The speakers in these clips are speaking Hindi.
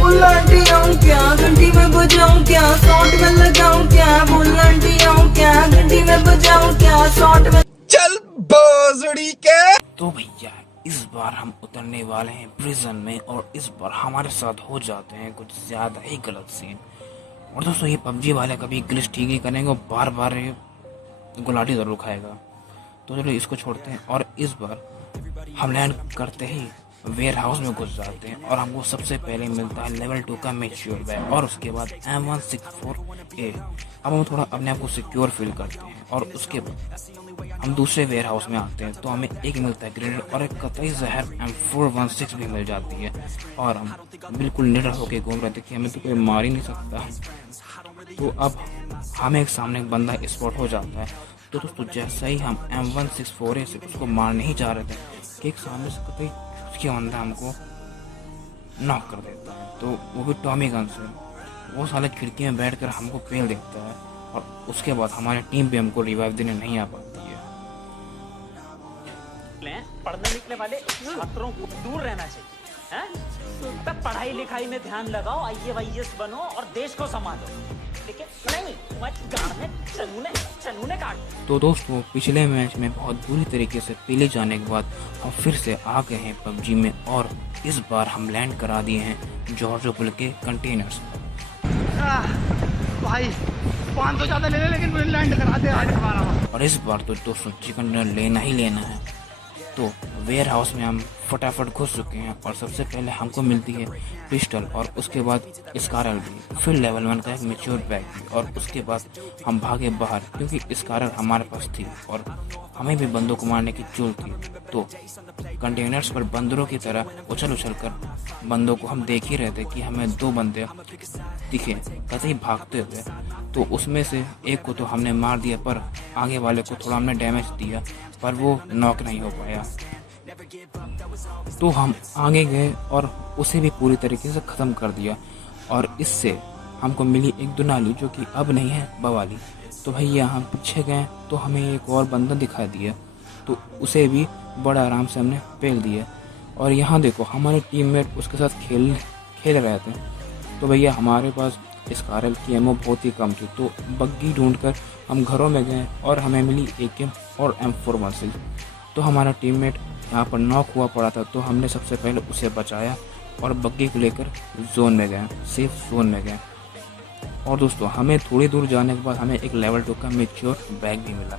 बुलांटी आऊं क्या, घंटी में बजाऊं क्या, शॉट में लगाऊं क्या, बुलांटी आऊं क्या, घंटी में बजाऊं क्या, शॉट में। चल भोसड़ी के। तो भैया इस बार हम उतरने वाले हैं प्रिजन में और इस बार हमारे साथ हो जाते हैं कुछ ज्यादा ही गलत सीन। और दोस्तों ये पबजी वाले कभी ग्लिच ठीक नहीं करेंगे और बार बार ये गुलाटी जरूर खाएगा। तो चलो इसको छोड़ते हैं और इस बार हम लैंड करते ही वेयर हाउस में घुस जाते हैं और हमको सबसे पहले मिलता है लेवल 2 का मैच्योर बैग और उसके बाद M164A। अब हम थोड़ा अपने आप को सिक्योर फील करते हैं और उसके बाद हम दूसरे वेयर हाउस में आते हैं तो हमें एक मिलता है ग्रेनेड और एक कतई जहर M416 भी मिल जाती है और हम बिल्कुल निडर होकर घूम रहे थे कि हमें तो कोई मार ही नहीं सकता। तो अब हमें एक सामने एक बंदा स्पॉट हो जाता है। तो दोस्तों जैसे ही हम M164A से उसको मारने ही जा रहे थे कि एक सामने से कतई उसके बंदा हमको नॉक कर देता है, तो वो भी टॉमी गन से। वो साले खिड़की में बैठकर हमको पेल देता है और उसके बाद हमारी टीम भी हमको रिवाइव देने नहीं आ पाती है। पढ़ने लिखने वाले छात्रों को दूर रहना चाहिए, हैं? तब पढ़ाई लिखाई में ध्यान लगाओ, IAS बनो और देश को संभालो। लेकिन नहीं, चनूने काट। तो दोस्तों पिछले मैच में बहुत बुरी तरीके से पीले जाने के बाद हम फिर से आ गए हैं पबजी में और इस बार हम लैंड करा दिए हैं जॉर्जो पुल के कंटेनर्स पर। भाई 500 ज्यादा ले ले लेकिन लैंड करा दे आज हमारा। और इस बार तो दोस्तों चिकन डिनर लेना ही लेना है। तो वेयर हाउस में हम फटाफट घुस चुके हैं और सबसे पहले हमको मिलती है पिस्टल और उसके बाद स्कारल भी, फिर लेवल 1 का एक मैच्योर बैग भी और उसके बाद हम भागे बाहर क्योंकि स्कारल हमारे पास थी और हमें भी बंदों को मारने की चूल थी। तो कंटेनर्स पर बंदरों की तरह उछल कर बंदों को हम देख ही रहे थे कि हमें 2 बंदे दिखे कतई भागते हुए। तो उसमें से एक को तो हमने मार दिया पर आगे वाले को थोड़ा हमने डैमेज दिया पर वो नॉक नहीं हो पाया। तो हम आगे गए और उसे भी पूरी तरीके से ख़त्म कर दिया और इससे हमको मिली एक दुनाली जो कि अब नहीं है बवाली। तो भैया हम पीछे गए तो हमें एक और बंदा दिखाई दिया तो उसे भी बड़ा आराम से हमने पेल दिया। और यहाँ देखो हमारे टीममेट उसके साथ खेल रहे थे। तो भैया हमारे पास स्कारल की एमओ बहुत ही कम थी तो बग्गी ढूंढकर हम घरों में गए और हमें मिली AK और M416। तो हमारा टीममेट यहाँ पर नॉक हुआ पड़ा था तो हमने सबसे पहले उसे बचाया और बग्गी को लेकर जोन में गए, सेफ जोन में गए। और दोस्तों हमें थोड़ी दूर जाने के बाद हमें एक लेवल 2 का मैच्योर बैग भी मिला।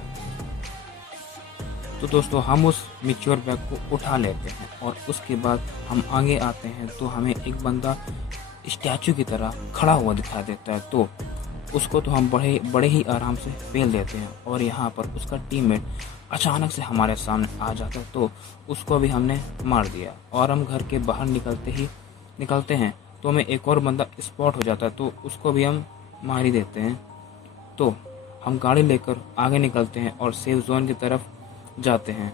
तो दोस्तों हम उस मैच्योर बैग को उठा लेते हैं और उसके बाद हम आगे आते हैं तो हमें एक बंदा स्टैचू की तरह खड़ा हुआ दिखाई देता है। तो उसको तो हम बड़े ही आराम से पेल देते हैं और यहाँ पर उसका टीममेट अचानक से हमारे सामने आ जाता है तो उसको भी हमने मार दिया। और हम घर के बाहर निकलते हैं तो हमें एक और बंदा स्पॉट हो जाता है तो उसको भी हम मार ही देते हैं। तो हम गाड़ी लेकर आगे निकलते हैं और सेफ जोन की तरफ जाते हैं।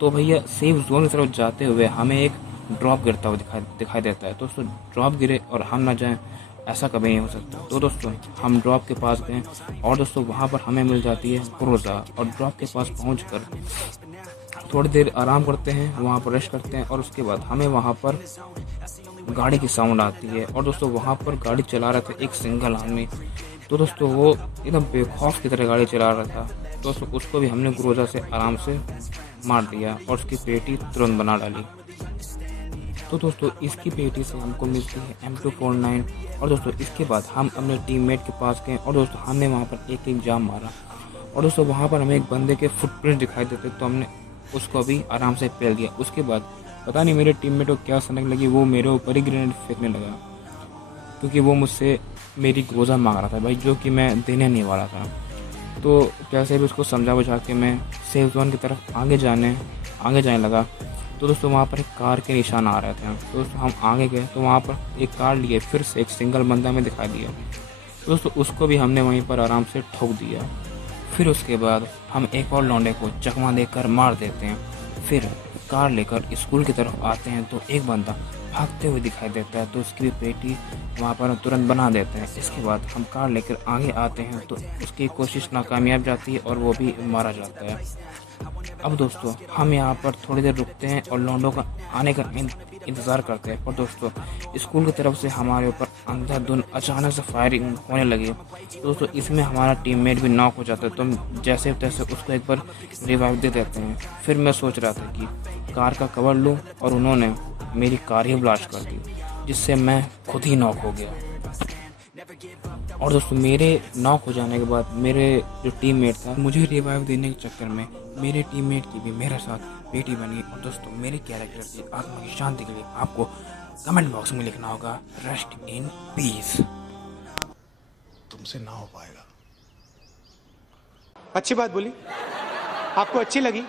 तो भैया सेफ जोन की तरफ जाते हुए हमें एक ड्रॉप गिरता हुआ दिखाई देता है। दोस्तों ड्रॉप गिरे और हम ना जाएं ऐसा कभी नहीं हो सकता। तो दोस्तों हम ड्रॉप के पास गए और दोस्तों वहाँ पर हमें मिल जाती है क्रोजा और ड्रॉप के पास पहुँचकर थोड़ी देर आराम करते हैं, वहाँ पर रेस्ट करते हैं और उसके बाद हमें वहाँ पर गाड़ी की साउंड आती है। और दोस्तों वहाँ पर गाड़ी चला रहा था एक सिंगल आदमी। तो दोस्तों वो एकदम बेखौफ की तरह गाड़ी चला रहा था। दोस्तों उसको भी हमने क्रोजा से आराम से मार दिया और उसकी पेटी तुरंत बना डाली। तो दोस्तों इसकी पेटी से हमको मिलती है M249। और दोस्तों इसके बाद हम अपने टीममेट के पास गए और दोस्तों हमने वहाँ पर एक जाम मारा और दोस्तों वहाँ पर हमें एक बंदे के फुटप्रिंट दिखाई देते तो हमने उसको भी आराम से पेल दिया। उसके बाद पता नहीं मेरे टीममेट को क्या सनक लगी, वो मेरे ऊपर ही ग्रेनेड फेंकने लगा क्योंकि वो मुझसे मेरी क्रोजा मांग रहा था भाई, जो कि मैं देने नहीं वाला था। तो कैसे भी उसको समझा बुझा के मैं सेफ जोन की तरफ आगे जाने लगा। तो दोस्तों वहाँ पर एक कार के निशान आ रहे थे। तो दोस्तों हम आगे गए तो वहाँ पर एक कार लिए फिर से एक सिंगल बंदा में दिखाई दिया। तो दोस्तों उसको भी हमने वहीं पर आराम से ठोक दिया। फिर उसके बाद हम एक और लौंडे को चकमा देकर मार देते हैं। फिर कार लेकर स्कूल की तरफ आते हैं तो एक बंदा भागते हुए दिखाई देता है, तो उसकी भी पेटी वहाँ पर तुरंत बना देते हैं। इसके बाद हम कार लेकर आगे आते हैं तो उसकी कोशिश नाकामयाब जाती है और वो भी मारा जाता है। अब दोस्तों हम यहाँ पर थोड़ी देर रुकते हैं और लौंडों का आने का इंतज़ार करते हैं। पर दोस्तों स्कूल की तरफ से हमारे ऊपर अंधाधुंध अचानक से फायरिंग होने लगी। तो दोस्तों इसमें हमारा टीममेट भी नॉक हो जाता है, तो हम जैसे तैसे उसको एक बार रिवाइव दे देते हैं। फिर मैं सोच रहा था कि कार का कवर लूँ और उन्होंने मेरी कार ही ब्लास्ट कर दी, जिससे मैं खुद ही नॉक हो गया। और दोस्तों मेरे नॉक हो जाने के बाद मेरे जो टीममेट था, मुझे रिवाइव देने के चक्कर में मेरे टीममेट की भी मेरे साथ पेटी बनी। और दोस्तों मेरे कैरेक्टर की आत्मा की शांति के लिए आपको कमेंट बॉक्स में लिखना होगा रेस्ट इन पीस। तुमसे ना हो पाएगा। अच्छी बात बोली, आपको अच्छी लगी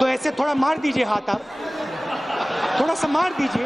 तो ऐसे थोड़ा मार दीजिए हाथ, आप थोड़ा सा मार दीजिए।